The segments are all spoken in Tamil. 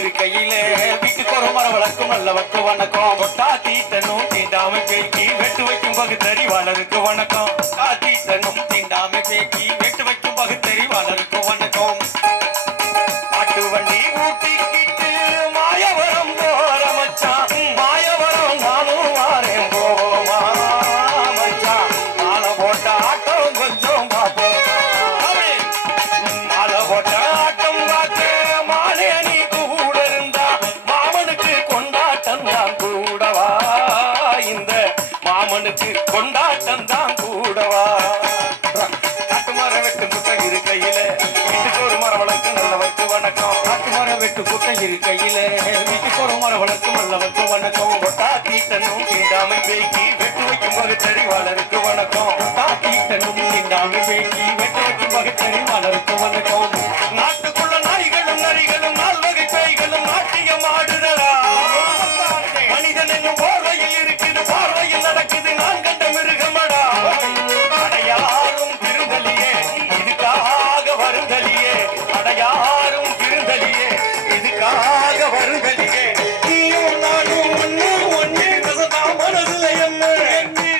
இருக்கையில வீட்டுக்கு ஒரு மரம் வளர்க்கும் அல்லவர்க்கு வணக்கம். கொட்டா தீட்டனும் தீண்டாமை பேக்கி வெட்டு வைக்கும் பகுத்தறிவாளருக்கு வணக்கம். கொட்டா தீட்டனும் தீண்டாமை பேக்கி வெட்டு வைக்கும் பகுத்தறிவாளருக்கு வணக்கம். மாட்டு வண்டி ஊட்டிக்கிட்டு மாயவரம் போற மச்சான், மாயவரம் நானும் வாரேன் போவோமா மச்சான். மாலை போட்ட ஆட்டம் கொஞ்சம் பார்ப்போம், மாலை போட்ட ஆட்டம் பார்த்து மாலை நீ கூட இருந்தா மாமனுக்கு கொண்டாட்டம் தான் கூடவா, இந்த மாமனுக்கு கொண்டாட்டம் தான் கூடவா. காட்டு மரம் வெட்டு குட்டை இருக்கையில வீட்டுக்கு ஒரு மரம் வளர்க்கு நல்லவர்க்கு வணக்கம். காட்டு மரம் வெட்டு குட்டை இருக்கையில வீட்டுக்கு ஒரு மரம் வளர்க்கு நல்லவர்க்கு வணக்கம். கொட்டா தீட்டனும் தீண்டாமை பேக்கி வெட்டு வைக்கும் பகுத்தறிவாளருக்கு வணக்கம். கொட்டா தீட்டனும் தீண்டாமை பேக்கி வெட்டு வைக்கும் பகுத்தறிவாளருக்கு வணக்கம். நாட்டுக்குள்ள நாய்களும் நரிகளும் நால்வகை பேய்களும் நாட்டியம் ஆடுதலா, மனிதன் என்னும் பார்வையில் இருக்குது, பார்வையில் நடக்குது நான் கண்ட மிருகமடா. அடையாரும் திருந்தலியே இதுக்காக வருந்தலியே, அடையாரும் திருந்தலியே இதுக்காக வருந்தலியே. நீயும் நானும் ஒண்ணு ஒண்ணு கசதான் மனசுல என்ன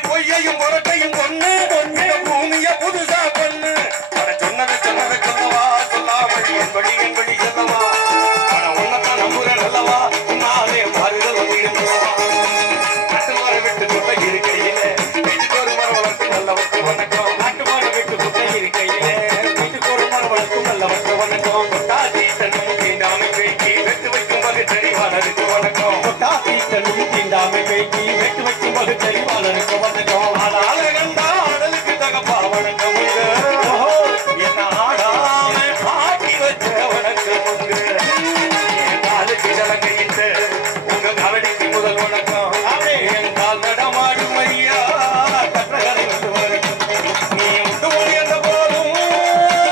பொய்யையும் புரட்டையும் பொண்ணு பொண்ணு பூமிய புதுசா பொண்ணு. சொன்னதை சொல்லவா சொல்லாமடி என்படி என்படி சொல்லவா, உன்னத்தான் நம்புறேன் அல்லவா உன்னாலே மாறுதல் வந்துடுவா. நாட்டு மரம் வெட்டு குட்டை இருக்கையில வீட்டுக்கு ஒரு மரம் வளர்க்கும் நல்லவர்க்கு வணக்கம். நாட்டு மரம் வெட்டு குட்டை இருக்கையில வீட்டுக்கு ஒரு மரம் வளர்க்கும் நல்லவர்க்கு வணக்கம். கொட்டா தீட்டனும் தீண்டாமை பேக்கி வெட்டு வைக்கும் பகுத்தறிவாளருக்கு வணக்கம். கொட்டா தீட்டனும் தீண்டாமை பேக்கி வெட்டு வைக்கும் பகுத்தறிவாளருக்கு வணக்கம். ஆளால கண்டா ஆடலுக்கு தகப்பா வணக்கம் உண்டு, என்ன ஆடாம பாட்டி வச்ச வணக்கம் உண்டு. என் காலுக்கு ஜலகையிட்டு உங்க கவடிக்கு முதல் வணக்கம். என் கால் நடமாடும் ஐயா கற்றகரை வந்து வரைக்கும் நீ உண்டு மொழி என்ற போதும்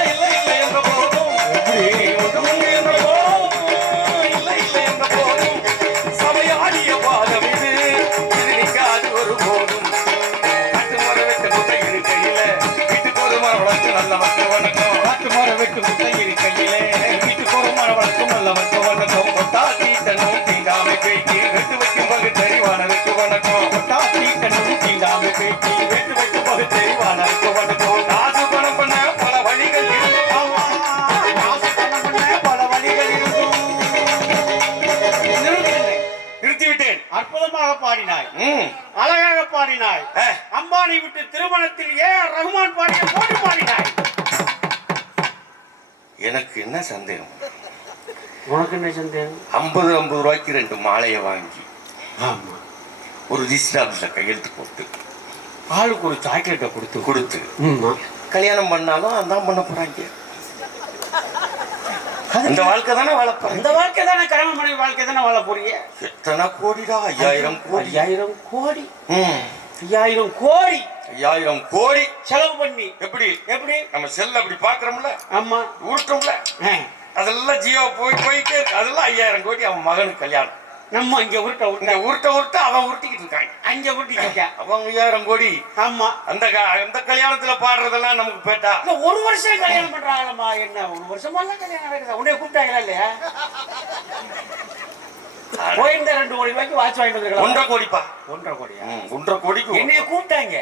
இல்லை இல்லை என்ற போதும், நீ உண்டு மொழி என்ற போதும் இல்லை இல்லை என்ற போதும் சபையாடிய பாதம் இது நிற்காது ஒரு போதும். காட்டு மரம் வெட்டு குட்டை இருக்கையில வீட்டுக்கு ஒரு மரம் வளர்க்கும் நல்ல மக்கள் வணக்கம். காட்டு மரம் வெட்டு குட்டை இருக்கையில வீட்டுக்கு ஒரு மரம் வளர்க்கும் நல்ல மக்கள் வணக்கம். கொட்டா தீட்டனும் தீண்டாமை பேக்கி வெட்டு வைக்கும் பகுத்தறிவாளருக்கு வணக்கம். கொட்டா தீட்டனும் தீண்டாமை பேக்கி வெட்டு வைக்கும் பகுத்தறிவாளருக்கு வணக்கம். காசு பணம் பண்ண பல வழிகள் இருக்கும், காசு பணம் பண்ண பல வழிகள் இருக்கும். நிறுத்திவிட்டேன். அற்புதமாக பாடினாய், அழகாக பாடினாய். அம்பானி விட்டு திருமணத்தில் ரகுமான் பாடிய போட்டு பாடினாய். எனக்கு என்ன சந்தேகம், உனக்கு என்ன சந்தேகம்? 50 ரூபாய்க்கு 2 மாலையை வாங்கி ஆமா ஒரு ரிஜிஸ்டர் ஆபீஸ்ல கையெழுத்து போட்டு ஆளுக்கு ஒரு சாக்லேட்டை கொடுத்து கல்யாணம் பண்ணாலும் அதான் பண்ண போறாங்க. அந்த வாழ்க்கை தானே வாழப்போற, அந்த வாழ்க்கை தானே கல்யாணம் மனைவி வாழ்க்கை தானே வாழ போறீங்க. எத்தனை கோடிடா? 5000 கோடி. 5000 கோடி 5000 கோடி 5000 கோடி செலவு பண்ணி எப்படி எப்படி நம்ம செல்ல அப்படி பாக்குறோம்ல, ஆமா உருட்டோம்ல, அதெல்லாம் ஜியோ போயிட்டே இருக்கு. அதெல்லாம் 5000 கோடி அவன் மகனுக்கு கல்யாணம். நம்ம இங்க உருட்ட அவன் உருட்டிக்கிட்டு இருக்காங்க, அங்க உருட்டிக்கிட்ட அவன் 5000 கோடி. ஆமா அந்த கல்யாணத்துல பாடுறதெல்லாம் நமக்கு பேட்டா. ஒரு வருஷம் கல்யாணம் பண்றாங்கம்மா. என்ன ஒரு வருஷமா கல்யாணம் ஆகுது? உடனே கூப்பிட்டாங்களா இல்லையா? போயிருந்த 2 கோடி ரூபாய்க்கு வாட்ச் வாங்கிட்டு வந்துருக்கலாம். 1.5 கோடிப்பா. 1.5 கோடியா? 1.5 கோடிக்கு என்னைய கூப்பிட்டாங்க.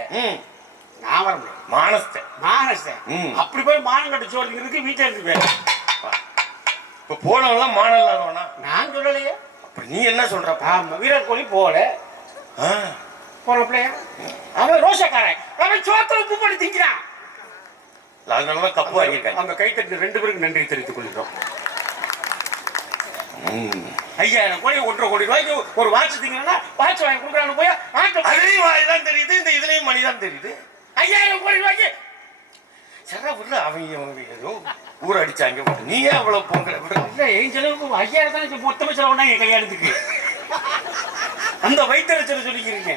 நான் வர முடியும். மானஸ்தேன் அப்படி போய் மானம் கட்டு சோறுக்கு வீட்டுல இருந்து போய் இப்ப போனவெல்லாம் மானம் இல்லாதவனா? நான் சொல்லலையே. அப்ப நீ என்ன சொல்ற? ஆமா, விராட் கோலி போல போன பிள்ளைய அவன் ரோஷக்காரன், அவன் சோத்துல உப்பு பண்ணி திங்கிறான். அதனாலதான் கப்பு வாங்கியிருக்காங்க. அந்த கைத்தட்டு 2 பேருக்கு நன்றி தெரிவித்துக் கொள்கிறோம். 5000 கோடி 1.5 கோடி ரூபாய்க்கு ஒரு வாட்ச் திங்கன்னா வாட்ச் வாங்கி கொடுக்குறான்னு போய் அதுலயும் வாய்தான் தெரியுது, இந்த இதுலயும் மணிதான் தெரியுது. 5000 கோடி ரூபாய்க்கு சரா விட அவங்க ஏதோ ஊர் அடிச்சாங்க. நீ ஏன் அவ்வளவு பொங்கல விட? இல்ல என் செலவுக்கு 5000 தான் மொத்தமா செலவுனா என் கல்யாணத்துக்கு. அந்த வைத்தறிச்சல் சொல்லிக்கிறீங்க.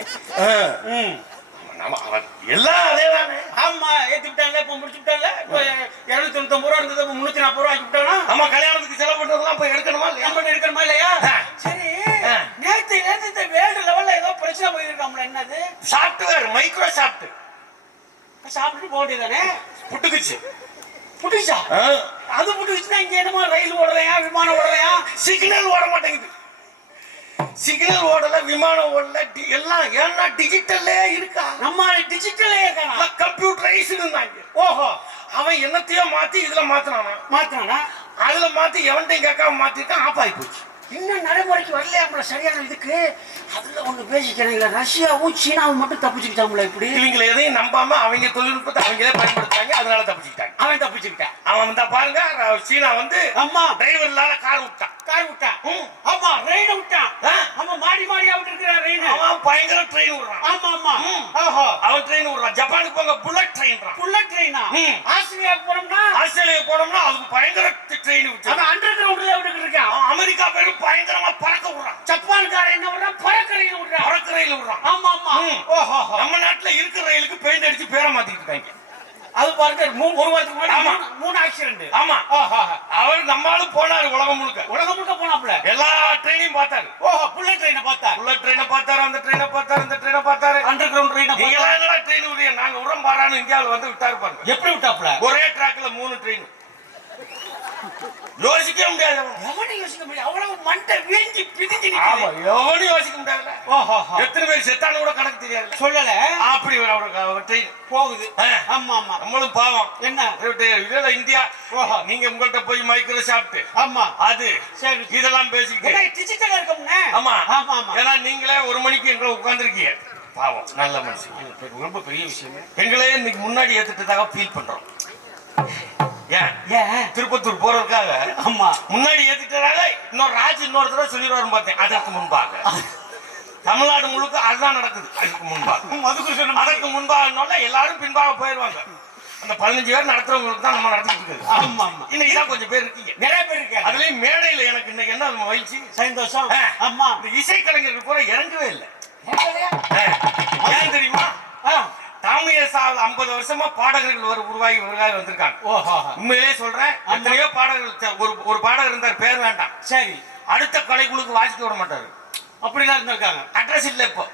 எல்லாம் அதேதானே. ஆமா, ஏத்தி விட்டாங்க, இப்ப முடிச்சு விட்டாங்க. இப்ப 299 ரூபா இருந்தது 340 ரூபாய்க்கு விட்டானா? ஆமா, கல்யாணத்துக்கு செலவு பண்றதெல்லாம் போய் எடுக்கணுமா எடுக்கணுமா இல்லையா? சரி, நேத்து இந்த வேர்ல்டு லெவல்ல ஏதோ பிரச்சனை போயிருக்காமல, என்னது? சாஃப்ட்வேர், மைக்ரோசாஃப்ட் சாப்பிட்டு போக வேண்டியதானே? புட்டுக்குச்சு. புட்டுச்சா? அது முடிச்சுன்னா இங்க என்னமோ ரயில் ஓடலையா விமானம் ஓடலையா? சிக்னல் ஓட மாட்டேங்குது. சிக்னல் ஓடல, விமானம் ஓடல, எல்லாம் ஏன்னா டிஜிட்டல்லே இருக்கா. நம்ம டிஜிட்டலே இருக்கா, கம்ப்யூட்டரைஸ் இருந்தாங்க. ஓஹோ, அவன் என்னத்தையோ மாத்தி இதுல மாத்தினானா, அதுல மாத்தி எவன்டையும் கேட்காம மாத்திருக்கான், ஆஃப் ஆகி போச்சு. இன்னும் நடைமுறைக்கு வரலையா சரியான இதுக்கு? அதுல ஒண்ணு பேசிக்கிறீங்களா, ரஷ்யாவும் சீனாவும் மட்டும் தப்பிச்சுக்கிட்டாங்களா? இப்படி இவங்களை எதையும் நம்பாம அவங்க தொழில்நுட்பத்தை அவங்களே பயன்படுத்துறாங்க, அதனால தப்பிச்சுக்கிட்டாங்க. அவன் தப்பிச்சுக்கிட்டான். அவன் வந்தா பாருங்க, சீனா வந்து அம்மா டிரைவர் இல்லாத கார் விட்டான். ஆமா, ரெயின் விட்டான். ஆமா, மாடி மாடியா விட்டுருக்கிற ரெயின். அவன் பயங்கர ட்ரெயின் விடுறான். ஆமா ஆமா, ஓஹோ, அவன் ட்ரெயின் விடுறான். ஜப்பானுக்கு போங்க, புல்லட் ட்ரெயின்றான். புல்லட் ட்ரெயினா? ஆஸ்திரேலியாவுக்கு போனோம்னா அதுக்கு பயங்கர ட்ரெயின் விட்டு அவன் அண்டர் கிரவுண்ட்ல விட்டுட்டு இருக்கான். அமெரிக்கா போயிட்டு பயங்கரமா பறக்க விடுறான். ஜப்பான்காரன் என்ன விடுறான்? பறக்க ரயில் விடுறான். ஆமா ஆமா, ஓஹோ. நம்ம நாட்டுல இருக்கிற ரயிலுக்கு பெயிண்ட் அடிச்சு பேரை மாத்திட்டு இருக்காங்க. அது பாருங்க, ஒரு வாரத்துக்கு முன்னாடி 3 ஆக்சிடென்ட். ஆமா, அவர் நம்மளும் போனாரு உலகம் முழுக்க போனாப்ல. எல்லா ட்ரெயினையும் பார்த்தாரு. ஓஹோ, புல்லட் ட்ரெயினை பார்த்தாரு. புல்லட் ட்ரெயினை பார்த்தாரு, அந்த ட்ரெயினை பார்த்தாரு, இந்த ட்ரெயினை பார்த்தாரு, அண்டர் கிரவுண்ட் ட்ரெயினை பார்த்தாரு. ட்ரெயின் உரிய நாங்க உரம் பாரான்னு இந்தியாவில் வந்து விட்டாரு பாருங்க. எப்படி விட்டாப்ல? ஒரே ட்ராக்ல 3 ட்ரெயின். யோசிக்க முடியாது. எவனும் யோசிக்க முடியாது. அவ்வளவு மண்டை வீங்கி பிதிஞ்சு நிக்குது. ஆமா, எவனும் யோசிக்க முடியாது. ஓஹோ, எத்தனை பேர் செத்தானு கூட கணக்கு தெரியாது. சொல்லல. அப்படி ஒரு ட்ரெயின் போகுது. ஆமா ஆமா, நம்மளும் பாவம். என்ன இதுல இந்தியா. ஓஹோ, நீங்க உங்கள்ட்ட போய் மைக்ரோசாஃப்ட், ஆமா அது சரி, இதெல்லாம் பேசிக்கிட்டு டிஜிட்டலா இருக்கோம்னே. ஆமா ஆமா ஆமா, ஏன்னா நீங்களே 1 மணிக்கு எங்களை உட்கார்ந்துருக்கீங்க. பாவம், நல்ல மனுஷன், ரொம்ப பெரிய விஷயம். எங்களே இன்னைக்கு முன்னாடி ஏத்துட்டதாக ஃபீல் பண்றோம். ஏன் திருப்பத்தூர் போறதுக்காக ஆமா முன்னாடி ஏத்திட்டதாக இன்னொரு தடவை சொல்லிடுவாரு பார்த்தேன். அதற்கு முன்பாக தமிழ்நாடு முழுக்க அதுதான் நடக்குது. அதற்கு முன்பாக எல்லாரும் பின்பாக போயிடுவாங்க. அந்த 15 பேர் நடத்துறவங்களுக்கு தான் நம்ம நடத்திட்டு இருக்கு. ஆமா ஆமா, இன்னைக்குதான் கொஞ்சம் பேர் இருக்கீங்க, நிறைய பேர் இருக்கு. அதுலயும் மேடையில எனக்கு இன்னைக்கு என்ன மகிழ்ச்சி, சந்தோஷம். ஆமா, இந்த இசைக்கலைஞர்கள் கூட இறங்கவே இல்லை. ஏன் தெரியுமா? தாமியசாவில் 50 வருஷமா பாடகர்கள் உருவாகி வந்திருக்காங்க. உண்மையிலே சொல்றேன், எத்தனையோ பாடகர்கள். ஒரு பாடகர் இருந்தார், பேர் வேண்டாம். சரி, அடுத்த கலைக்குழுக்கு வாசிக்க விட மாட்டாரு. அப்படிலாம் இருந்திருக்காங்க. அட்ரஸ் இல்ல, இப்போ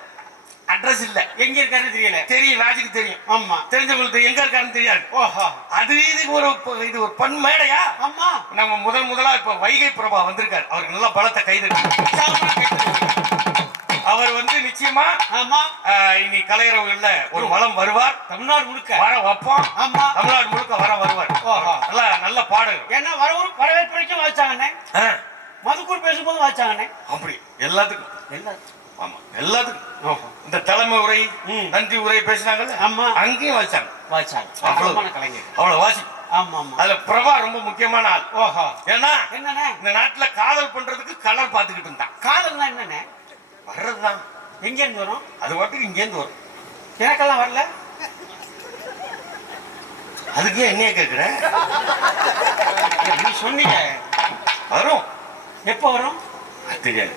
அட்ரஸ் இல்ல. எங்க இருக்காருன்னு தெரியல. தெரியும், ராஜுக்கு தெரியும். ஆமா, தெரிஞ்சவங்களுக்கு எங்க இருக்காருன்னு தெரியாது. ஓஹோ, அது இது ஒரு பண் மேடையா? ஆமா, நம்ம முதலா இப்ப வைகை பிரபா வந்திருக்காரு. அவருக்கு நல்ல பலத்தை கைது. அவர் வந்து நிச்சயமா ஆமா இனி கலையரவுகள்ல ஒரு வளம் வருவார். தமிழ்நாடு முழுக்க வர வைப்போம். ஆமா, தமிழ்நாடு முழுக்க வருவார். நல்ல பாடகர். ஏன்னா வரவேற்புரைக்கும் வாய்ச்சாங்கண்ணே, மதுக்கூர் பேசும்போது வாய்ச்சாங்கண்ணே. அப்படி எல்லாத்துக்கும் ஆமா, எல்லாத்துக்கும் இந்த தலைமை உரை, நன்றி உரை பேசினாங்கல்ல, ஆமா, அங்கேயும் வாய்ச்சாங்க. அவ்வளவு வாசி. ஆமா ஆமா, அதுல பிரபா ரொம்ப முக்கியமான ஆள். ஓஹோ, ஏன்னா என்னன்னா இந்த நாட்டுல காதல் பண்றதுக்கு கலர் பாத்துக்கிட்டு இருந்தான். காதல்னா என்னன்னு வர்றதுதான். எங்க இருந்து வரும்? அது பாட்டுக்கு இங்க இருந்து வரும். எனக்கெல்லாம் வரல. அதுக்கே என்னைய கேக்குற? நீ சொன்னீங்க வரும். எப்ப வரும் தெரியாது.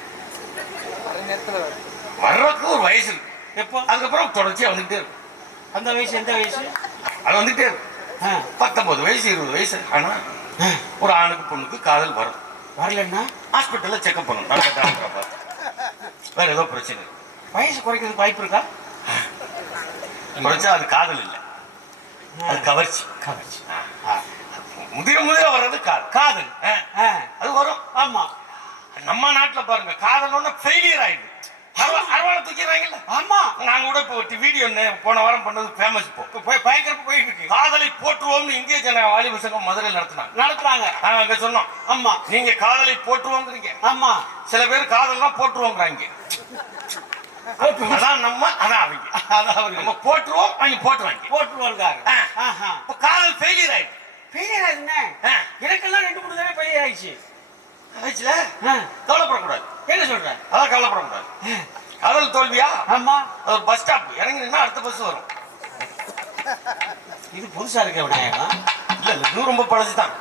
வர்றதுக்கு ஒரு வயசு இருக்கு. எப்போ? அதுக்கப்புறம் தொடர்ச்சியா வந்துட்டே இருக்கும். அந்த வயசு எந்த வயசு? அது வந்துட்டே இருக்கும். 19 வயசு 20 வயசு. ஆனா ஒரு ஆணுக்கு பொண்ணுக்கு காதல் வரும். வரலன்னா ஹாஸ்பிட்டல்ல செக்அப் பண்ணணும். வேற ஏதோ பிரச்சனை. வயசு குறைக்கிறதுக்கு வாய்ப்பு இருக்கா? குறைச்சா அது காதல் இல்லை, அது கவர்ச்சி. முதிர வர்றது காதல். அது வரும். ஆமா, நம்ம நாட்டுல பாருங்க, காதல் ஃபெயிலியர் ஆயிடுது. அரவாளை தூக்கிறாங்கல்ல. ஆமா, நாங்க கூட இப்போ வீடியோ போன வாரம் பண்ணது ஃபேமஸ். பயங்கரமா போயிட்டு இருக்கு. காதலை போற்றுவோம்னு இந்திய ஜன வாலிப சங்கம் மதுரையில் நடத்துறாங்க. நாங்க அங்க சொன்னோம். ஆமா, நீங்க காதலை போற்றுவோங்கிறீங்க. ஆமா, சில பேர் காதல்லாம் போற்றுவோங்கிறாங்க. அதான் நம்ம, அதான் அவங்க. அதான் நம்ம போற்றுவோம், அவங்க போட்டுருவாங்க. இப்போ காதல் ஃபெயிலியர் ஆயிடுச்சு. ஃபெயிலியர் ஆயிடுச்சுன்னா எனக்கெல்லாம் 2-3 தடவை ஃபெயிலியர் ஆயிடுச்சு. ஆயிடுச்சுல, கவலைப்படக்கூடாது. என்ன சொல்ற? அதான் கவலைப்படக்கூடாது. காதல் தோல்வியா? ஆமா, ஒரு பஸ் ஸ்டாப் இறங்கினா அடுத்த பஸ் வரும். இது புதுசா இருக்க விநாயகம். இல்ல இது ரொம்ப பழசுதான்.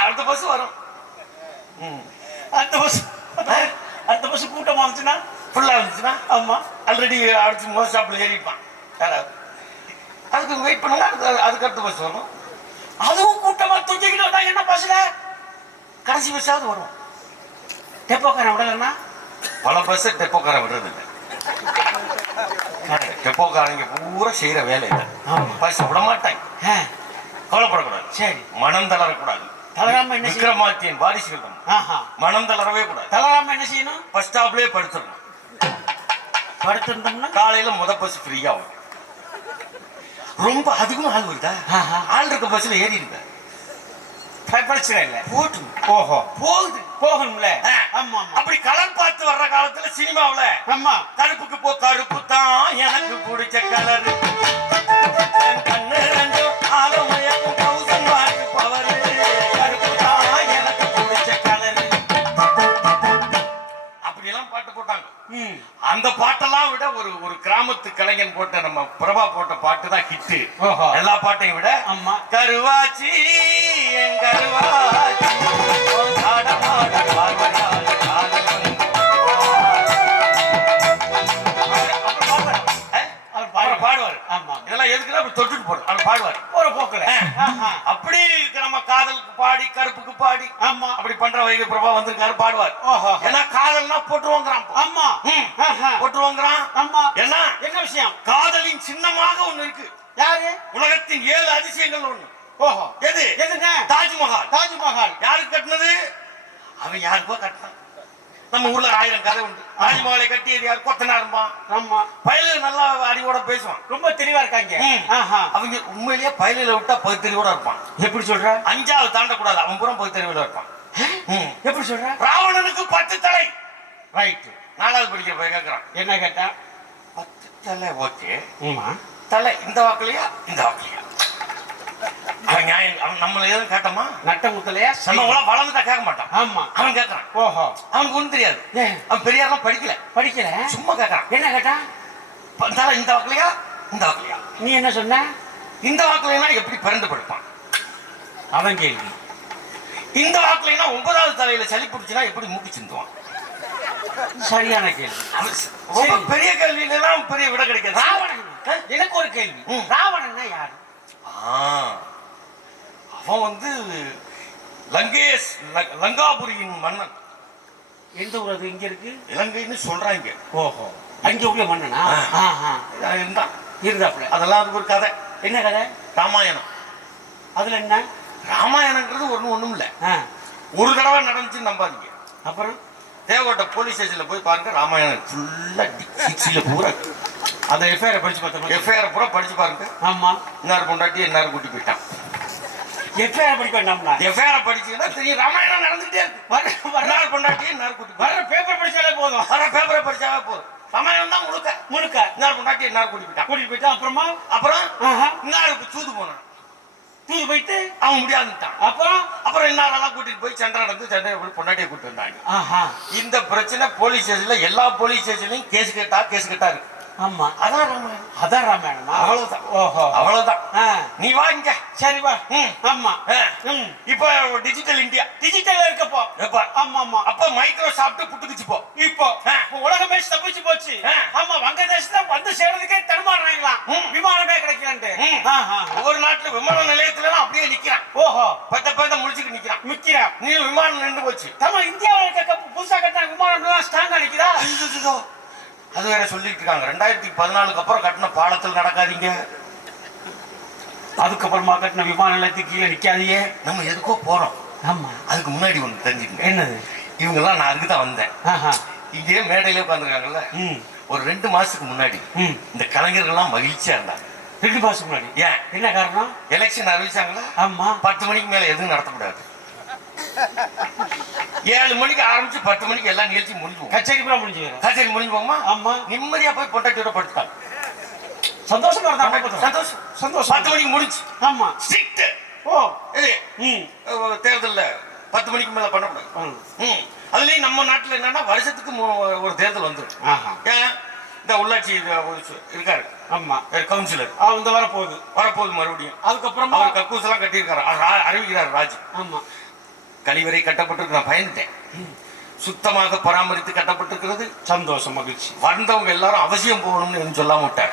அடுத்த பஸ் வரும். அடுத்த பஸ் கூட்டமா வந்துச்சுன்னா, ஃபுல்லா வந்துச்சுன்னா, ஆமா, ஆல்ரெடி அடுத்து மோஸ்ட் ஸ்டாப்ல ஏறிப்பான். அதுக்கு வெயிட் பண்ணுங்க, அதுக்கு அடுத்த பஸ் வரும். அதுவும் கூட்டமா தூக்கிக்கிட்டு வந்தா என்ன பஸ்ல கடைசி பஸ்ஸாவது வரும். டெப்போக்காரன் விடலன்னா பல பஸ் டெப்போக்காரன் விடுறது இல்லை. டெப்போக்காரங்க பூரா செய்யற வேலை இல்லை. பஸ் விட மாட்டாங்க. கவலைப்படக்கூடாது. சரி, மனம் தளரக்கூடாது. தளராம என்ன விக்ரமாதித்யன் வாரிசுகள் மனம் தளரவே கூடாது. தளராம என்ன செய்யணும்? பஸ் ஸ்டாப்லயே படுத்துடணும். படுத்திருந்தோம்னா காலையில பஸ் ஃப்ரீயா வரும். ரொம்ப அதிகமா ஆள் வருதா? ஆள் இருக்க பஸ்ல ஏறி இருக்க பிரச்சனை இல்லை. போட்டு ஓஹோ போகுது போகணும்ல. ஆமா. அப்படி கலர் பார்த்து வர்ற காலத்துல சினிமாவுல ஆமா கருப்புக்கு போ, கருப்பு தான் எனக்கு பிடிச்ச கலரு, கண்ணு ரெண்டும் ஆலமயம் கௌசம் வாட்டு பவரு, கருப்பு தான் எனக்கு பிடிச்ச கலரு, அப்படியெல்லாம் பாட்டு போட்டாங்க. அந்த பாட்டெல்லாம் விட ஒரு கிராமத்து கலைஞன் போட்ட நம்ம பிரபா போட்ட பாட்டு தான் ஹிட். எல்லா பாட்டையும் விட கருவாச்சி என் கருவாச்சி பாடுவார். இதெல்லாம் எதுக்குன்னா தொட்டுட்டு போறது அவர் பாடுவார் ஒரு போக்குல. அப்படி நம்ம காதலுக்கு பாடி கருப்புக்கு பாடி ஆமா அப்படி பண்ற வைகை பிரபா வந்திருக்காரு பாடுவார். ஏன்னா காதல்னா போட்டுருவோங்கிறான். ஆமா போட்டுருவோங்கிறான். ஆமா என்ன என்ன விஷயம்? காதலின் சின்னமாக ஒண்ணு இருக்கு. யாரு? உலகத்தின் 7 அதிசயங்கள் ஒண்ணு. ஓஹோ எது? எதுங்க? தாஜ்மஹால். தாஜ்மஹால் யாருக்கு கட்டினது? அவன் யாருக்கோ கட்டினான். நம்ம ஊர்ல 1000 கதை உண்டு. தாஜ்மஹாலை கட்டியது யார்? கொத்தனாருமா. ஆமா பயல நல்லா அறிவோட பேசுவான். ரொம்ப தெளிவா இருக்காங்க. அவங்க உண்மையிலேயே பயலில விட்டா பகுத்தறிவோட இருப்பான். எப்படி சொல்ற? 5ஆவது தாண்டக்கூடாது. அவன் பூரா பகுத்தறிவோட இருப்பான். எப்படி சொல்ற? ராவணனுக்கு 10 தலை. ரைட். 4வது படிக்கிற பையன் கேட்கிறான். என்ன கேட்டா? 10 தலை. ஓகே. தலை இந்த வாக்குலையா இந்த வாக்குலையா? அவன் நியாயம். அவன் நம்மள எதுவும் கேட்டோமா? நட்ட முத்தலையா? நம்ம வளர்ந்துட்டா கேட்க மாட்டான். ஆமா அவன் கேட்கறான். ஓஹோ அவனுக்கு ஒன்றும் தெரியாது. அவன் பெரியாரெல்லாம் படிக்கல சும்மா கேட்கறான். என்ன கேட்டா? தலை இந்த வாக்குலையா இந்த வாக்குலையா? நீ என்ன சொன்ன? இந்த வாக்குலைனா எப்படி பிறந்து படுப்பான்? அவன் கேள்வி. இந்த வாக்குலைனா 9வது தலையில சளி பிடிச்சுனா எப்படி மூக்கு சிந்துவான்? சரியான கேள்வி. ரொம்ப பெரிய கேள்வியிலாம் பெரிய விட கிடைக்காது. ராவணன். எனக்கு ஒரு கேள்வி. ராவணன்னா யாரு? அவன் லங்காபுரியின் மன்னன். எந்த ஊர் அது? இங்க இருக்கு இலங்கைன்னு சொல்றாங்க. ஓஹோ அங்க உள்ள மன்னனா? இருந்தாப்ல. அதெல்லாம் அதுக்கு ஒரு கதை. என்ன கதை? ராமாயணம். அதுல என்ன? ராமாயணங்கிறது ஒண்ணும் இல்ல. ஒரு தடவை நடந்துச்சு நம்பாதீங்க. அப்புறம் தேவகோட்டை போலீஸ் ஸ்டேஷன்ல போய் பாருங்க. ராமாயணம் ஃபுல்லா டிக்ஷனரியில பூரா அந்த எஃப்ஐஆர் படிச்சு பார்த்தா எஃப்ஐஆர் பூரா படிச்சு பாருங்க. ஆமா இன்னார் பொண்டாட்டி இன்னார் கூட்டி போயிட்டான். எஃப்ஐஆர் படிக்க வேண்டாம்னா? எஃப்ஐஆர் படிச்சீங்கன்னா தெரியும் ராமாயணம் நடந்துட்டே இருக்கு. இன்னார் பொண்டாட்டி இன்னார் கூட்டி வர பேப்பர் படிச்சாலே போதும். வர பேப்பரை படிச்சாலே போதும். ராமாயணம் தான் முழுக்க இன்னார் பொண்டாட்டி இன்னார் கூட்டி போயிட்டான். அப்புறம் இன்னாருக்கு சூது போனான். தூது போயிட்டு அவன் முடியாதுட்டான். அப்புறம் இன்னாரெல்லாம் கூட்டிட்டு போய் சண்டை நடந்து சண்டை பொண்டாட்டியை கூட்டிட்டு வந்தாங்க. இந்த பிரச்சனை போலீஸ் ஸ்டேஷன்ல எல்லா போலீஸ் ஸ்டேஷன்லயும் கேஸ் கேட்டா இருக்கு. ஆமா அதான் ராமாயணம். அதான் ராமாயணம். அவ்வளவுதான். ஓஹோ அவ்வளவுதான். நீ வா இங்க. சரி வா. ஆமா இப்ப டிஜிட்டல் இந்தியா டிஜிட்டல் இருக்கப்போ. ஆமா ஆமா அப்ப மைக்ரோசாப்ட் புட்டுக்குச்சு போ. இப்போ உலகமே தப்பிச்சு போச்சு. ஆமா வங்கதேசத்துல வந்து சேர்றதுக்கே தடுமாறுறாங்களாம். விமானமே கிடைக்கலன்ட்டு. ஒவ்வொரு நாட்டுல விமான நிலையத்துல அப்படியே நிக்கிறான். ஓஹோ பத்த முடிச்சுட்டு நிக்கிறான். நீ விமானம் நின்று போச்சு. நம்ம இந்தியாவில் புதுசா கட்டின விமானம் ஸ்ட்ராங்கா நிக்குதா? அது வேற சொல்லிட்டு இருக்காங்க. 2014 அப்புறம் கட்டின பாலத்தில் நடக்காதீங்க. அதுக்கப்புறமா கட்டின விமான நிலையத்துக்கு கீழே நிக்காதீங்க. நம்ம எதுக்கோ போறோம். ஆமா அதுக்கு முன்னாடி ஒண்ணு தெரிஞ்சுக்கங்க. என்னது? இவங்கெல்லாம் நான் அதுக்கு தான் வந்தேன். இங்கே மேடையில உட்காந்துருக்காங்கல்ல. ஒரு 2 மாசத்துக்கு முன்னாடி இந்த கலைஞர்கள்லாம் மகிழ்ச்சியா இருந்தாங்க. 2 மாசத்துக்கு முன்னாடி. ஏன் என்ன காரணம்? எலெக்ஷன் அறிவிச்சாங்களா? ஆமா 10 மணிக்கு மேல எதுவும் நடத்தக்கூடாது. 7 மணிக்கு ஆரம்பிச்சு 10 மணிக்கு எல்லா நிகழ்ச்சியும் முடிஞ்சு கச்சேரி முடிஞ்சு போகுமா? ஆமா நிம்மதியா போய் பொண்டாட்டியோட படுத்தாங்க. சந்தோஷமா இருந்தாங்க. சந்தோஷம் 10 மணிக்கு முடிஞ்சு. ஆமா ஸ்ட்ரிக்ட். ஓ தேர்தல்ல 10 மணிக்கு மேல பண்ணக்கூடாது. அதுலயும் நம்ம நாட்டுல என்னன்னா வருஷத்துக்கு ஒரு தேர்தல் வந்துடும். ஏன் இந்த உள்ளாட்சி இருக்காரு. ஆமா கவுன்சிலர் இந்த வரப்போகுது மறுபடியும். அதுக்கப்புறமா அவர் கக்கூஸ் எல்லாம் கட்டியிருக்காரு. அறிவிக்கிறார் ராஜ். ஆமா கழிவறை கட்டப்பட்டிருக்கு. நான் பயந்துட்டேன். சுத்தமாக பராமரித்து கட்டப்பட்டிருக்கிறது. சந்தோஷம் மகிழ்ச்சி. வந்தவங்க எல்லாரும் அவசியம் போகணும்னு சொல்லாம விட்டார்.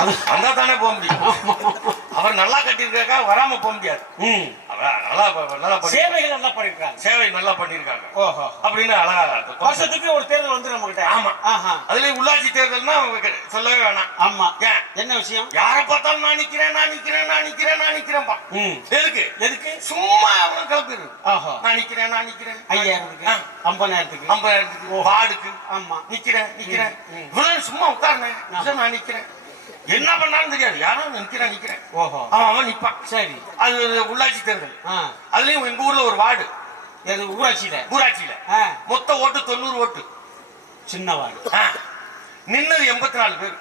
அது வந்தா தானே போக முடியும். அவர் நல்லா கட்டியிருக்காக்கா வராம போக முடியாது. நல்லா பண்ணி சேவைகள் நல்லா பண்ணிருக்காங்க. சேவை நல்லா பண்ணிருக்காங்க. ஓஹோ அப்படின்னு அழகா வருஷத்துக்கு ஒரு தேர்தல் வந்து நம்ம கிட்ட. ஆமா. அதுலயும் உள்ளாட்சி தேர்தல்னா சொல்லவே வேணாம். ஆமா. ஏன் என்ன விஷயம்? யாரை பார்த்தாலும் நான் நிக்கிறேன்பா. எதுக்கு எதுக்கு? சும்மா அவன் கிளம்பிடு. ஆஹா நான் நிக்கிறேன் 5000க்கு 50000க்கு 50,000க்கு வார்டுக்கு ஆமா நிக்கிறேன் இவ்வளவு சும்மா உட்கார்னேன். நான் நிக்கிறேன், என்ன பண்ணாலும் தெரியாது. யாரும் நிக்கிறேன். ஓஹோ அவன் நிப்பான். சரி. அது உள்ளாட்சி தேர்தல். அதுலயும் எங்க ஊர்ல ஒரு வார்டு, ஊராட்சியில மொத்த ஓட்டு 90 ஓட்டு. சின்ன வார்டு. நின்னது 84 பேர்.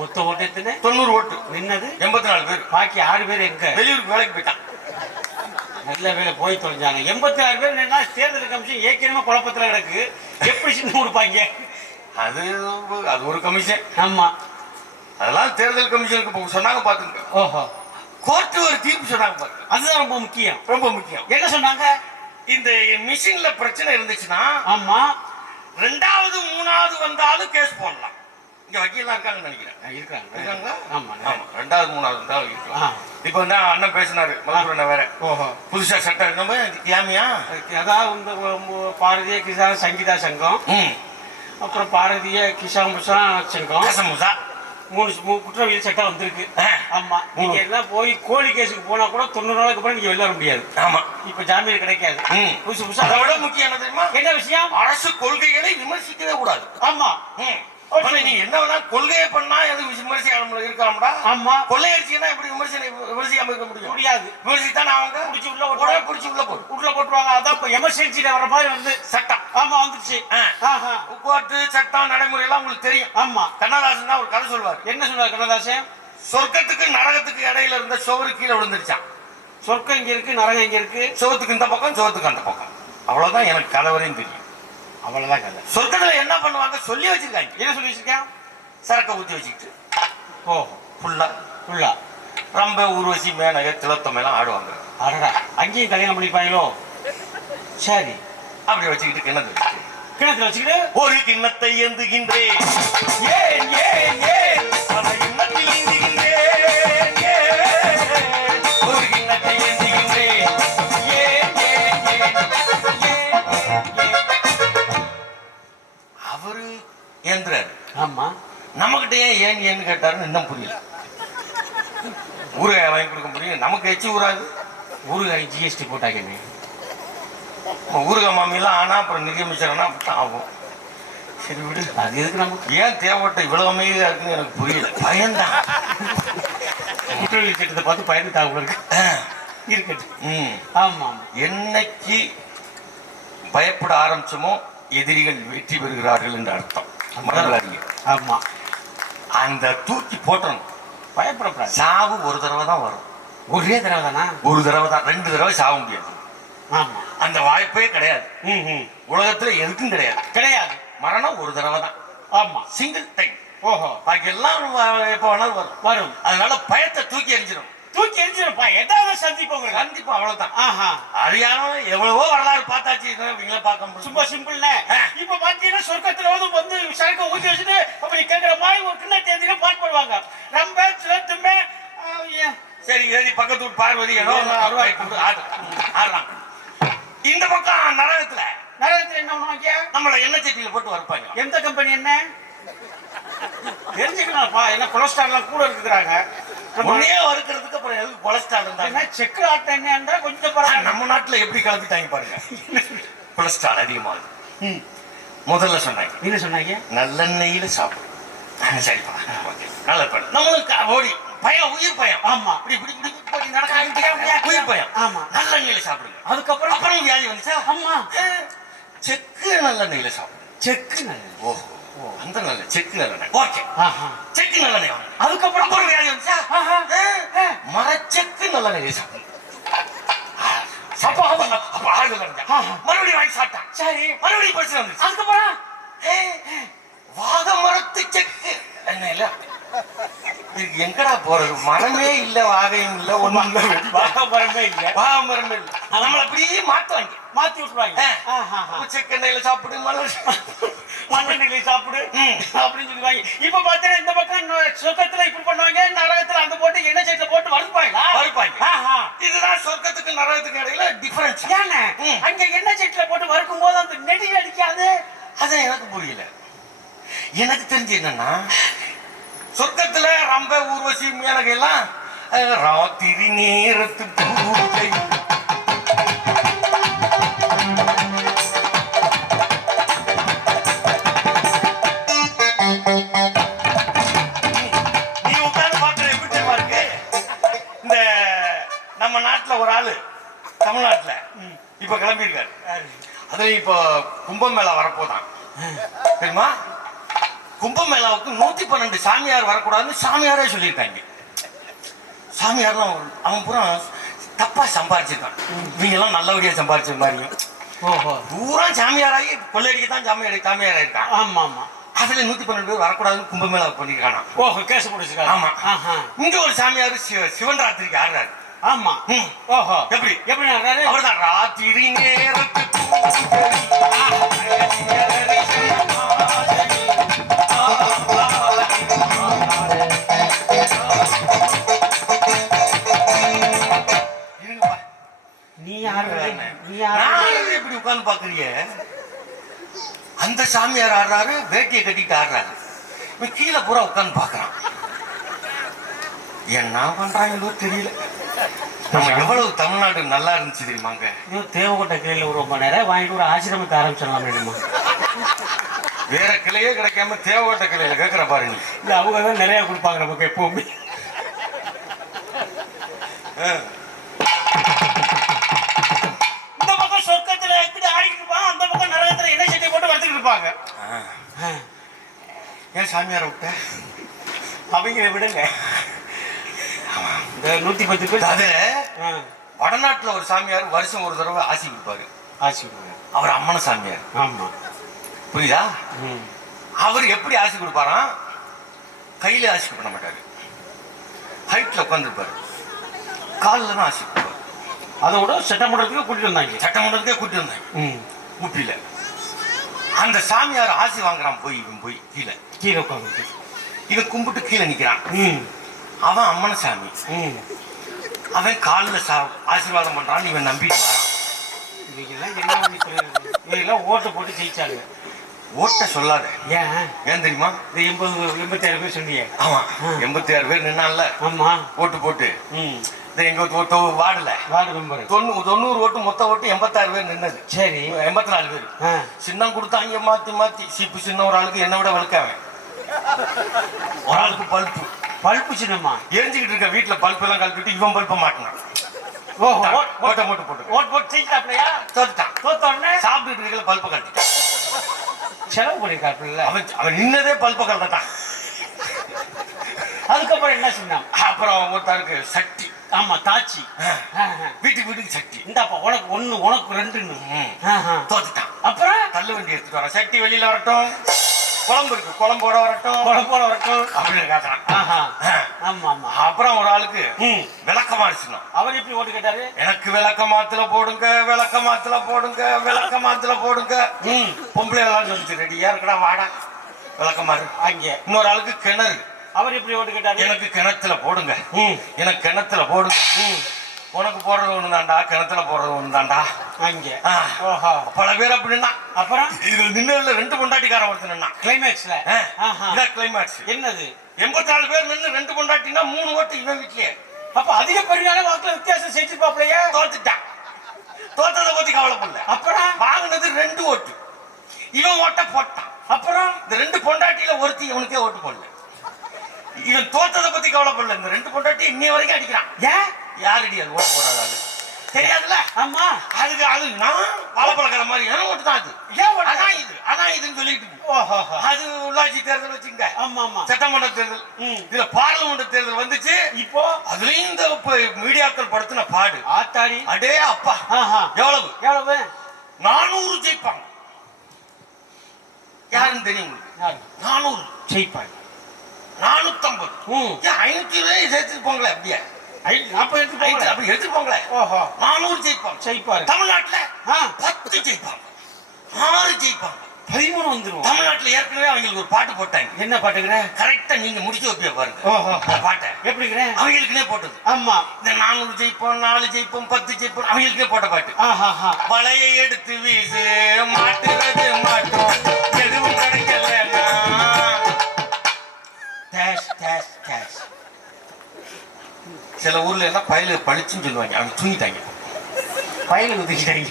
மொத்த ஓட்டு எத்தனை? 90 ஓட்டு. நின்னது 84 பேர். பாக்கி 6 பேர் எங்க? வெளியூருக்கு வேலைக்கு போயிட்டான். நல்ல வேலை போய் தொலைஞ்சாங்க. 86 பேர் நின்னா தேர்தல் கமிஷன் ஏற்கனவே குழப்பத்துல கிடக்கு. எப்படி சின்ன கொடுப்பாங்க? அது ஒரு கமிஷன். ஆமா அதெல்லாம் தேர்தல் கமிஷனுக்கு சொன்னாங்க பாத்துங்க. ஓஹோ கோர்ட்டு ஒரு தீர்ப்பு சொன்னாங்க பாருங்க. அதுதான் ரொம்ப முக்கியம். என்ன சொன்னாங்க? இந்த மிஷின்ல பிரச்சனை இருந்துச்சுன்னா ஆமா 2வது 3வது வந்தாலும் கேஸ் போடலாம். இங்க வக்கீல்லாம் இருக்காங்கன்னு நினைக்கிறேன். இருக்காங்களா? ஆமா 2வது 3வது வந்தாலும் இருக்கலாம். இப்ப வந்து அண்ணன் பேசினாரு, மதுரை வேற. ஓஹோ புதுசா சட்டம் நம்ம ஏமியா, அதாவது இந்த பாரதிய கிசான் சங்கீதா சங்கம், அப்புறம் பாரதிய கிசான் சங்கம் 3 குற்றவியல் சட்டம் வந்திருக்கு. ஆமா நீங்க எல்லாம் போய் கோழி கேஸுக்கு போனா கூட 90 நாளுக்கு அப்புறம் நீங்க வெளில வர முடியாது. ஆமா இப்ப ஜாமீன் கிடைக்காது. புதுசா அதை விட முக்கியம் என்ன தெரியுமா? என்ன விஷயம்? அரசு கொள்கைகளை விமர்சிக்கவே கூடாது. ஆமா நீ என்ன வேணா கொள்கையை பண்ணா எது விமர்சிக்காம இருக்கலாம்டா. ஆமா கொள்ளையடிச்சுன்னா எப்படி விமர்சிக்காம இருக்க முடியாது. விமர்சித்தானே அவங்க பிடிச்சி உள்ள போட்டுருவாங்க. அதான் எமர்ஜென்சியில வர மாதிரி வந்து சட்டம். ஆமா வந்துருச்சு. கோர்ட்டு சட்டம் நடைமுறை எல்லாம் உங்களுக்கு தெரியும். ஆமா கண்ணதாசன் தான் ஒரு கதை சொல்லுவார். என்ன சொல்லுவார் கண்ணதாசன்? சொர்க்கத்துக்கு நரகத்துக்கு இடையில இருந்த சுவரு கீழே விழுந்துருச்சான். சொர்க்கம் இங்க இருக்கு, நரகம் இங்க இருக்கு, சுவத்துக்கு இந்த பக்கம் சுவத்துக்கு அந்த பக்கம். அவ்வளவுதான் எனக்கு கதை வரையும் தெரியும். அவ்வளவுதான் கதை. சொர்க்கத்துல என்ன பண்ணுவாங்க சொல்லி வச்சிருக்காங்க. என்ன சொல்லி வச்சிருக்கான்? சரக்க ஊத்தி வச்சுக்கிட்டு ஃபுல்லா ரொம்ப ஊர்வசி மேனக திலத்தம் எல்லாம் ஆடுவாங்க. ஆடா அங்கேயும் கல்யாணம் பண்ணிப்பாங்களோ? சரி அப்படி வச்சுக்கிட்டு கிணத்துல வச்சுக்கிட்டு ஒரு கிண்ணத்தை ஏந்துகின்றேன், ஏன் ஏன் ஏன் அந்த கிண்ணத்தில் ஏந்துகின்றேன், ஒரு கிண்ணத்தை ஏந்துகின்றேன், ஏன் ஏன் ஏன் அவரு ஏந்துறாரு. ஆமா நம்மகிட்ட ஏன் ஏன்னு கேட்டாருன்னு இன்னும் புரியல. ஊறுகாய் வாங்கி கொடுக்க முடியும், நமக்கு எச்சி ஊறாது. ஊறுகாய் ஜிஎஸ்டி போட்டாங்க. ஊறுகாய் மாமியெல்லாம் ஆனா அப்புறம் நிதியமைச்சர்னா அப்படித்தான் ஆகும். சரி விடு, அது எதுக்கு நமக்கு ஏன் தேவைப்பட்ட இவ்வளவு அமைதியா இருக்குன்னு எனக்கு புரியல. பயன்தான் குற்றவியல் சட்டத்தை பார்த்து பயந்துட்டாங்க இருக்கட்டும். ஆமா என்னைக்கு பயப்பட ஆரம்பிச்சோமோ எதிரிகள் வெற்றி பெறுகிறார்கள் என்று அர்த்தம். ஆமா அந்த தூக்கி போட்டணும். பயப்படக்கூடாது. சாவு ஒரு தடவை தான் வரும். ஒரே தடவை தானா? ஒரு தடவை தான். 2 தடவை சாக முடியாது. ஆமா அந்த வாய்ப்பே கிடையாது. உலகத்துல எதுக்கும் கிடையாது. மரணம் ஒரு தடவை தான். ஆமா சிங்கிள் டைம். ஓஹோ பாக்கி எல்லாம் எப்ப வேணாலும் வரும். அதனால பயத்தை தூக்கி எறிஞ்சிடும். ஏதாவது சந்திப்போம். கண்டிப்பா அவ்வளவுதான். அழியாம எவ்வளவோ வரலாறு பார்த்தாச்சு. இவங்கள பார்க்க முடியும். சும்மா சிம்பிள். இப்ப பாத்தீங்கன்னா சொர்க்கத்துல வந்து சரக்கு ஊத்தி வச்சுட்டு அப்படி கேட்கிற மாதிரி ஒரு கிண்ண தேதியில பாட்டு போடுவாங்க. ரொம்ப சுலத்துமே சரி எழுதி பக்கத்து வீட்டு பார்வதி ஆடுறாங்க. இந்த பக்கம் நரகத்துல என்ன பண்ணுவாங்க? நம்மள எண்ணெய் சட்டியில போட்டு வறுப்பாங்க. எந்த கம்பெனி என்ன தெரிஞ்சுக்கலாம்ப்பா. என்ன கொலஸ்ட்ரால் கூட இருக்குறாங்க. முன்னே வறுக்கிறதுக்கு அப்புறம் எதுக்கு கொலஸ்ட்ரால் இருந்தா செக்கு ஆட்ட என்ன கொஞ்சம் பரவாயில்ல. நம்ம நாட்டுல எப்படி கலப்பிட்டாங்க பாருங்க. கொலஸ்ட்ரால் அதிகமாகுது. முதல்ல சொன்னாங்க. என்ன சொன்னாங்க? நல்லெண்ணெயில சாப்பிடும். சரிப்பா நல்ல படம். நம்மளுக்கு ஓடி பயம், உயிர் பயம். ஆமா இப்படி இப்படி இப்படி நடக்க உயிர் பயம். ஆமா நல்லெண்ணெயில சாப்பிடுங்க. அதுக்கப்புறம் அப்புறம் வியாதி வந்துச்சா? ஆமா செக்கு நல்லெண்ணெயில சாப்பிடும். செக்கு நல்லெண்ணெய். ஓஹோ அந்த நல்ல செக்கு நல்லெண்ணெய். ஓகே செக்கு நல்லெண்ணெய். அதுக்கப்புறம் அப்புறம் வியாதி வந்துச்சா? மரச்செக்கு நல்லெண்ணெய் சாப்பிடும். மறுபடியும் வாங்கி சாப்பிட்டான். சரி மறுபடியும் பிரச்சனை வந்துச்சு. அதுக்கப்புறம் வாத மரத்து செக்கு எண்ணெயில இதுக்கு எங்கடா போறது? மரமே இல்ல, வாகையும் இல்ல, ஒண்ணும் இல்ல, மரமே இல்ல, மரமே இல்ல. நம்மள அப்படியே மாத்துவாங்க, மாத்தி விட்டுருவாங்க. செக்கெண்ணையில சாப்பிடு, மண்ணெண்ணெயில சாப்பிடு அப்படின்னு சொல்லுவாங்க. இப்ப பாத்தீங்கன்னா இந்த பக்கம் சொர்க்கத்துல இப்படி பண்ணுவாங்க, நரகத்துல அந்த போட்டு எண்ணெய் சைட்ல போட்டு வறுப்பாங்க. இதுதான் சொர்க்கத்துக்கு நரகத்துக்கு இடையில டிஃபரன்ஸ். ஏன்னா அங்க எண்ணெய் சைட்ல போட்டு வறுக்கும் போது அந்த நெடி அடிக்காது. அதான் எனக்கு புரியல. எனக்கு தெரிஞ்சு என்னன்னா, சொர்க்கத்துல ரொம்ப ஊர்வசி மேலகை எல்லாம் ராத்திரி நேரத்து பூஜை, நீ உட்கார்ந்து பாக்குற எப்படி தெரியுமா இருக்கு? இந்த நம்ம நாட்டுல ஒரு ஆளு தமிழ்நாட்டுல இப்ப கிளம்பி இருக்காரு. அதுல இப்ப கும்பமேளா வரப்போதான் தெரியுமா? கும்பமேளாவுக்கு 112 சாமியார் வரக்கூடாதுன்னு சாமியாரே சொல்லியிருக்காங்க. சாமியார்லாம் அவன் பூரா தப்பா சம்பாரிச்சிருக்கான். நீங்க எல்லாம் நல்லபடியா சம்பாரிச்ச மாதிரியும் பூரா சாமியாராகி கொள்ளையடிக்கத்தான் சாமியார் இருக்கான். ஆமா ஆமா. அதுல 112 பேர் வரக்கூடாதுன்னு கும்பமேளா பண்ணிருக்கானா. ஓஹோ, கேஸ் போட்டுருக்காங்க. ஆமா. இங்க ஒரு சாமியார் சிவன் ராத்திரிக்கு ஆடுறாரு. ஆமா. ஓஹோ, எப்படி ஆடுறாரு? அவர்தான் ராத்திரி நேரத்து எப்படி உட்கார்ந்து பாக்குறீங்க? அந்த சாமியார் ஆடுறாரு, வேட்டியை கட்டிட்டு ஆடுறாரு. கீழே பூரா உட்கார்ந்து பாக்குறான். என்ன பண்றாங்களோ தெரியல. நம்ம எவ்வளவு தமிழ்நாடு நல்லா இருந்துச்சு தெரியுமாங்க? தேவகோட்டை கிளையில ஒரு ரொம்ப நேரம் வாங்கிட்டு ஒரு ஆசிரமத்தை ஆரம்பிச்சிடலாம் வேணுமா? வேற கிளையே கிடைக்காம தேவகோட்டை கிளையில கேட்கிற பாருங்க. இல்ல அவங்க தான் நிறைய கொடுப்பாங்க நமக்கு எப்பவுமே. இந்த பக்கம் சொர்க்கத்துல எப்படி ஆடிட்டு இருப்பாங்க, அந்த பக்கம் நரகத்துல எண்ணெய் சட்டி போட்டு வறுத்துக்கிட்டு இருப்பாங்க. ஏன் சாமியாரை விட்ட? அவங்கள விடுங்க. இந்த 110 பேர் அது வடநாட்டுல ஒரு சாமியார் வருஷம் ஒரு தடவை ஆசி கொடுப்பாரு. ஆசி கொடுப்பாரு. அவர் அம்மன சாமியார். ஆமா, புரியுதா? அவர் எப்படி ஆசி கொடுப்பாராம்? கையில ஆசி பண்ண மாட்டாரு, ஹைட்ல உட்காந்துருப்பாரு, காலில் தான் ஆசி கொடுப்பாரு. அதோட சட்டமன்றத்துக்கு கூட்டிட்டு வந்தாங்க. ஊட்டியில அந்த சாமியார் ஆசி வாங்குறான். இவன் போய் கீழே உட்காந்து இவன் கும்பிட்டு கீழே நிக்கிறான். அவன் அம்மன சாமி. அவன் காலில் ஆசீர்வாதம் பண்றான். இவன் நம்பிட்டு வரான். இவங்கெல்லாம் ஓட்டு போட்டு ஜெயிச்சாங்க. ஓட்ட சொல்லாத. ஏன் தெரியுமா? இந்த 86 பேர் சொன்னீங்க. ஆமா, 86 பேர் நின்னான்ல. ஆமா, ஓட்டு போட்டு எங்க வார்டு மெம்பர் 90 ஓட்டு, மொத்த ஓட்டு 86 பேர் நின்னது. சரி, 84 பேர் சின்னம் கொடுத்தாங்க. மாத்தி சீப்பு சின்ன ஒரு ஆளுக்கு என்ன விட வளர்க்காம, ஒரு ஆளுக்கு பல்பு சின்னமா எரிஞ்சுக்கிட்டு இருக்க வீட்டுல பல்பு எல்லாம் கலப்பிட்டு இவன் பல்ப மாட்டினான். ஓட்ட போட்டு சாப்பிட்டு இருக்கல பல்ப கட்டிட்டான். செலவு பண்ணிருக்காப்புல. அவன் நின்னதே பல்ப கலட்டான். அதுக்கப்புறம் என்ன சொன்னான்? அப்புறம் ஒருத்தருக்கு சட்டி. ஆமா, தாச்சி. வீட்டுக்கு சட்டி. இந்தாப்பா உனக்கு 1 உனக்கு 2 தோத்துட்டான். அப்புறம் தள்ளு வண்டி எடுத்துட்டு வர. சட்டி வெளியில வரட்டும், குழம்பு இருக்கு குழம்போட வரட்டும் அப்படின்னு கேட்கறான். அப்புறம் ஒரு ஆளுக்கு விளக்கமா அடிச்சுனா. அவர் எப்படி ஓட்டு கேட்டாரு? எனக்கு விளக்கமாத்துல போடுங்க, விளக்கமாத்துல போடுங்க, விளக்கமாத்துல போடுங்க. பொம்பளை எல்லாம் சொல்லிச்சு, ரெடியா இருக்கடா வாடா விளக்கமாறு. அங்க இன்னொரு ஆளுக்கு கிணறு. அவர் எப்படி ஓட்டு கேட்டாரு? எனக்கு கிணத்துல போடுங்க, எனக்கு கிணத்துல போடுங்க. உனக்கு போடுறது ஒண்ணு தாண்டா, கிணத்துல போடுறது ஒண்ணு தாண்டா. அங்க பல பேர் அப்படின்னா. அப்புறம் இது நின்னுல 2 பொண்டாட்டிக்காரன் ஒருத்தனா கிளைமேக்ஸ்ல. கிளைமேக்ஸ் என்னது? 84 பேர் நின்று 2 பொண்டாட்டினா 3 ஓட்டு இவன் வீட்லயே. அப்ப அதிக பெரியான வாக்குல வித்தியாசம் செஞ்சிருப்பாப்லையே. தோத்துட்டான். தோத்ததை பத்தி கவலைப்படல. அப்புறம் வாங்கினது 2 ஓட்டு, இவன் ஓட்ட போட்டான். அப்புறம் இந்த 2 பொண்டாட்டியில ஒருத்தி இவனுக்கே ஓட்டு போடல. இவன் தோத்ததை பத்தி கவலைப்படல. இந்த 2 பொண்டாட்டி இன்னைய வரைக்கும் அடிக்கிறான். ஏன்? யாருடி அது ஓட்டு போடாது தெரியாதுல்ல. ஆமா, அது நான் வாழைப்பழக்கிற மாதிரி என ஓட்டு தான். அது அதான் இதுன்னு சொல்லிட்டு அது உள்ளாட்சி தேர்தல் வச்சுங்க. சட்டமன்ற தேர்தல், இதுல பார்லிமெண்ட் தேர்தல் வந்துச்சு. இப்போ அதுலயும் இந்த மீடியாக்கள் படுத்தின பாடு ஆத்தாடி. அடே அப்பா, எவ்வளவு 400 ஜெயிப்பாங்க. யாருன்னு தெரியும்? 400 ஜெயிப்பாங்க. 450. ஏன் 520 சேர்த்து போங்களேன் அப்படியே. 40 அப்படி எடுத்துட்டு போங்களேன். ஓஹோ 400 ஜெயிப்பாங்க. ஜெயிப்பாரு. தமிழ்நாட்டுல 10 10 ஜெயிப்பாங்க, 6 ஜெயிப்பாங்க. 13 வந்துரும். தமிழ்நாட்டுல ஏற்கனவே அவங்களுக்கு ஒரு பாட்டு போட்டாங்க. என்ன பாட்டுக்கிற? கரெக்டா நீங்க முடிச்சு வைப்பீங்க பாருங்க. ஓஹோ அந்த பாட்டை எப்படிங்கிற? அவங்களுக்குனே போட்டது. ஆமா இந்த 400 ஜெயிப்போம், 4 ஜெயிப்போம், 10 ஜெயிப்போம் அவங்களுக்கே போட்ட பாட்டு. ஆஹா வலையை எடுத்து வீசு, மாட்டுறது மாட்டோம், எதுவும் கிடைக்கலன்னா டேஷ் டேஷ் டேஷ். சில ஊர்ல எல்லாம் பயில பழிச்சுன்னு சொல்லுவாங்க. அவங்க தூங்கிட்டாங்க. பயில ஊத்திக்கிட்டாங்க.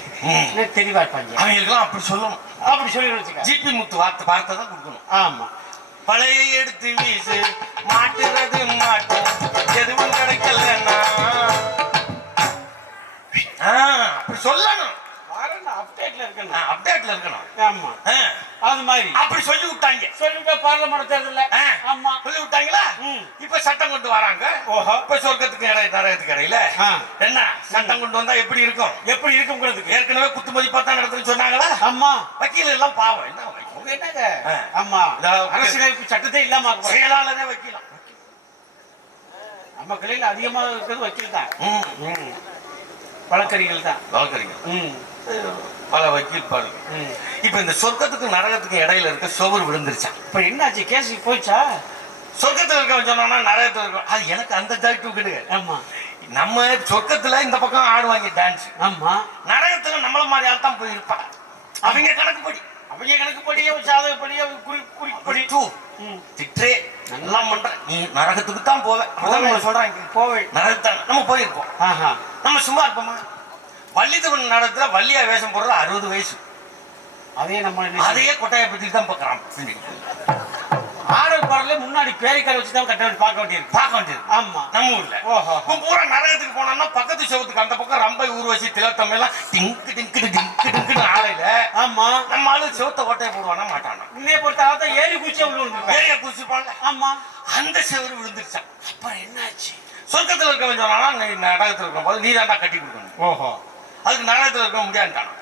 தெளிவா இருப்பாங்க. அவங்களுக்கெல்லாம் அப்படி சொல்லணும். அப்படி சொல்லி வச்சுக்க. ஜிபி முத்து வார்த்தை தான் கொடுக்கணும். ஆமா பழைய எடுத்து வீசு, மாட்டுறது மாட்டோம், எதுவும் கிடைக்கலன்னா அப்படி சொல்லணும். அப்டேட்ல இருக்கணும். அப்டேட்ல இருக்கணும். ஆமா அது மாதிரி அப்படி சொல்லி விட்டாங்க. சொல்லிட்டு பார்லமெண்ட் தேர்தல்ல ஆமா சொல்லி விட்டாங்களா? இப்ப சட்டம் கொண்டு வராங்க. ஓஹோ இப்ப சொர்க்கத்துக்கு நரகத்துக்கு இடையில என்ன சட்டம் கொண்டு வந்தா எப்படி இருக்கும்? எப்படி இருக்கும்ங்கிறதுக்கு ஏற்கனவே குத்து மதிப்பா தான் நடத்துன்னு சொன்னாங்களா? ஆமா வக்கீல் எல்லாம் பாவம். என்ன அவங்க என்னங்க? ஆமா அரசியலமைப்பு சட்டத்தை இல்லாம செயலாளரே வைக்கலாம். நம்ம கிளையில அதிகமா இருக்கிறது வக்கீல் தான். வழக்கறிஞர்கள் தான். வழக்கறிஞர் பல வக்கீல் பாருங்க. இப்ப இந்த சொர்க்கத்துக்கு நரகத்துக்கு இடையில இருக்க சுவர் விழுந்துருச்சான். இப்ப என்னாச்சு? கேஸ் போயிச்சா? சொர்க்கத்துல இருக்க சொன்னா நரகத்துல இருக்கும். அது எனக்கு அந்த ஜாய்ட்டு கிடையாது. ஆமா நம்ம சொர்க்கத்துல இந்த பக்கம் ஆடுவாங்க டான்ஸ். ஆமா நரகத்துல நம்மள மாதிரி ஆள் தான் போய் இருப்பாங்க. அவங்க கணக்குப்படி சாதகப்படியோ குறிப்படி திட்டே நல்லா பண்ற நீ நரகத்துக்கு தான் போவேன் சொல்றாங்க. போவேன் நரகத்தான் நம்ம போயிருப்போம். நம்ம சும்மா இருப்போமா? வள்ளிதவன் நடத்துல வள்ளியா வேஷம் போடுறது 60 வயசு. அதையே கொட்டாய பத்தி தான் பாக்குறான். ஆடல் பாடல முன்னாடி பேரிக்கார வச்சுதான் பார்க்க வேண்டியது. ஆமா நம்ம ஊர்ல பூரா நரகத்துக்கு போனோம்னா பக்கத்து செவத்துக்கு அந்த பக்கம் ரம்பை ஊர்வசி திலத்தம் எல்லாம் டிங்கு டிங்கு டிங்கு டிங்குன்னு ஆலையில. ஆமா நம்ம ஆளு செவத்தை கொட்டையை போடுவானா மாட்டானா? இன்னைய பொறுத்த ஏறி குச்சி ஏரியா குச்சிப்பாங்க. ஆமா அந்த செவரு விழுந்துருச்சான். அப்புறம் என்னாச்சு? சொர்க்கத்துல இருக்க சொன்னா நரகத்துல இருக்கும் போது நீ தாண்டா கட்டி கொடுக்கணும். ஓஹோ அதுக்கு நரகத்துல இருக்க முடியாதுட்டானா?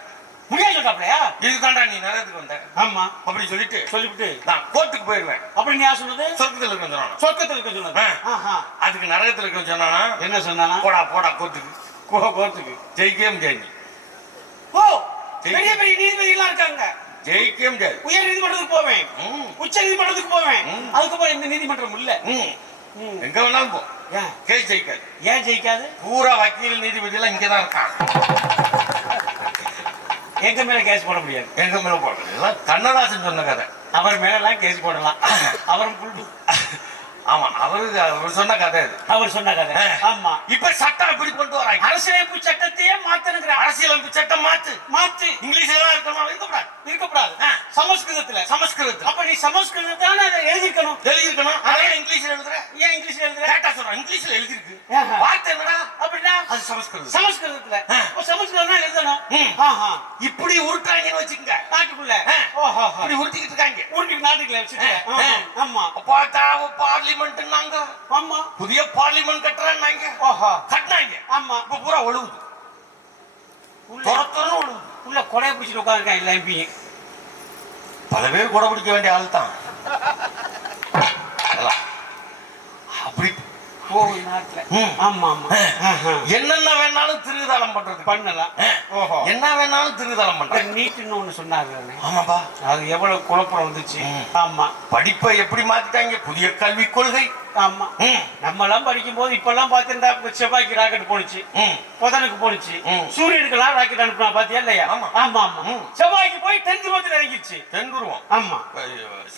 முடியாது சொல்றாப்லையா? இதுதான்டா நீ நரகத்துக்கு வந்த. ஆமா அப்படி சொல்லிட்டு நான் கோர்ட்டுக்கு போயிருவேன். அப்படி நீ யார் சொன்னது? சொர்க்கத்துல இருக்க சொன்னா. சொர்க்கத்துல இருக்க சொன்னது. அதுக்கு நரகத்துல இருக்க சொன்னா என்ன சொன்னானா? போடா கோர்ட்டுக்கு. கோர்ட்டுக்கு ஜெயிக்கவே முடியாது. ஓ பெரிய பெரிய நீதிபதி எல்லாம் இருக்காங்க. ஜெயிக்கவே முடியாது. உயர் நீதிமன்றத்துக்கு போவேன், உச்ச நீதிமன்றத்துக்கு போவேன். அதுக்கப்புறம் இந்த நீதிமன்றம் இல்ல. எங்க வேணாலும் போ. கேஸ் ஜெயிக்காது. ஏன் ஜெயிக்காது? பூரா வக்கீல் நீதிபதி எல்லாம் இங்கதான் இருக்காங்க. எங்க மேல கேஸ் போட முடியாது. எங்க மேல போட கண்ணதாசன் சொன்ன கதை. அவர் மேல எல்லாம் கேஸ் போடலாம். அவரும் ஆமா அவர் சொன்ன கதை. அவர் சொன்ன கதை. ஆமா இப்ப சட்டம் எப்படி கொண்டு வராங்க? அரசியலமைப்பு சட்டத்தையே மாத்தணுங்கிற. அரசியலமைப்பு சட்டம் மாத்து. இங்கிலீஷ்ல தான் இருக்கணும். இருக்கக்கூடாது. சமஸ்கிருதத்துல. அப்ப நீ சமஸ்கிருதத்தான அதை எழுதிருக்கணும். அதே இங்கிலீஷ்ல எழுதுற. ஏன் இங்கிலீஷ்ல எழுதுற? கேட்டா சொல்றேன். இங்கிலீஷ்ல எழுதிருக்கு. வார்த்தை என்னடா? அப்படின்னா அது சமஸ்கிருதத்துல. சமஸ்கிருதம் எழுதணும். இப்படி உருட்டுறாங்கன்னு வச்சுக்கங்க நாட்டுக்குள்ள. இப்படி உருட்டிக்கிட்டு இருக்காங்க. நாட்டுக்குள்ள வச்சுட்டு. ஆமா பார்லிமெண்ட். ஆமா புதிய பார்லிமெண்ட் கட்டுறாங்க. கட்டினாங்க. ஆமா இப்ப பூரா ஒழுகுது. உள்ள கொடையை பிடிச்சிட்டு உட்காந்துருக்காங்க எல்லா எம்பியும். பல பேர் கொடை பிடிக்க வேண்டிய ஆள் தான். அப்படி என்னென்ன வேணாலும் திருதாளம் பண்ணலாம். என்ன வேணாலும் திருதாளம் பண்றேன். நீட்டுன்னு ஒண்ணு சொன்னாங்க. ஆமாப்பா அது எவ்வளவு குழப்பம் வந்துச்சு. ஆமா படிப்பை எப்படி மாத்திட்டாங்க. புதிய கல்விக் கொள்கை. ஆமா நம்ம எல்லாம் படிக்கும் போது இப்ப எல்லாம் பாத்திருந்தா செவ்வாய்க்கு ராக்கெட் போனுச்சு, புதனுக்கு போனுச்சு, சூரியனுக்கு எல்லாம் ராக்கெட் அனுப்புனா பாத்தியா இல்லையா? ஆமா ஆமா செவ்வாய்க்கு போய் தென் துருவத்தில் இறங்கிடுச்சு. தென் துருவம். ஆமா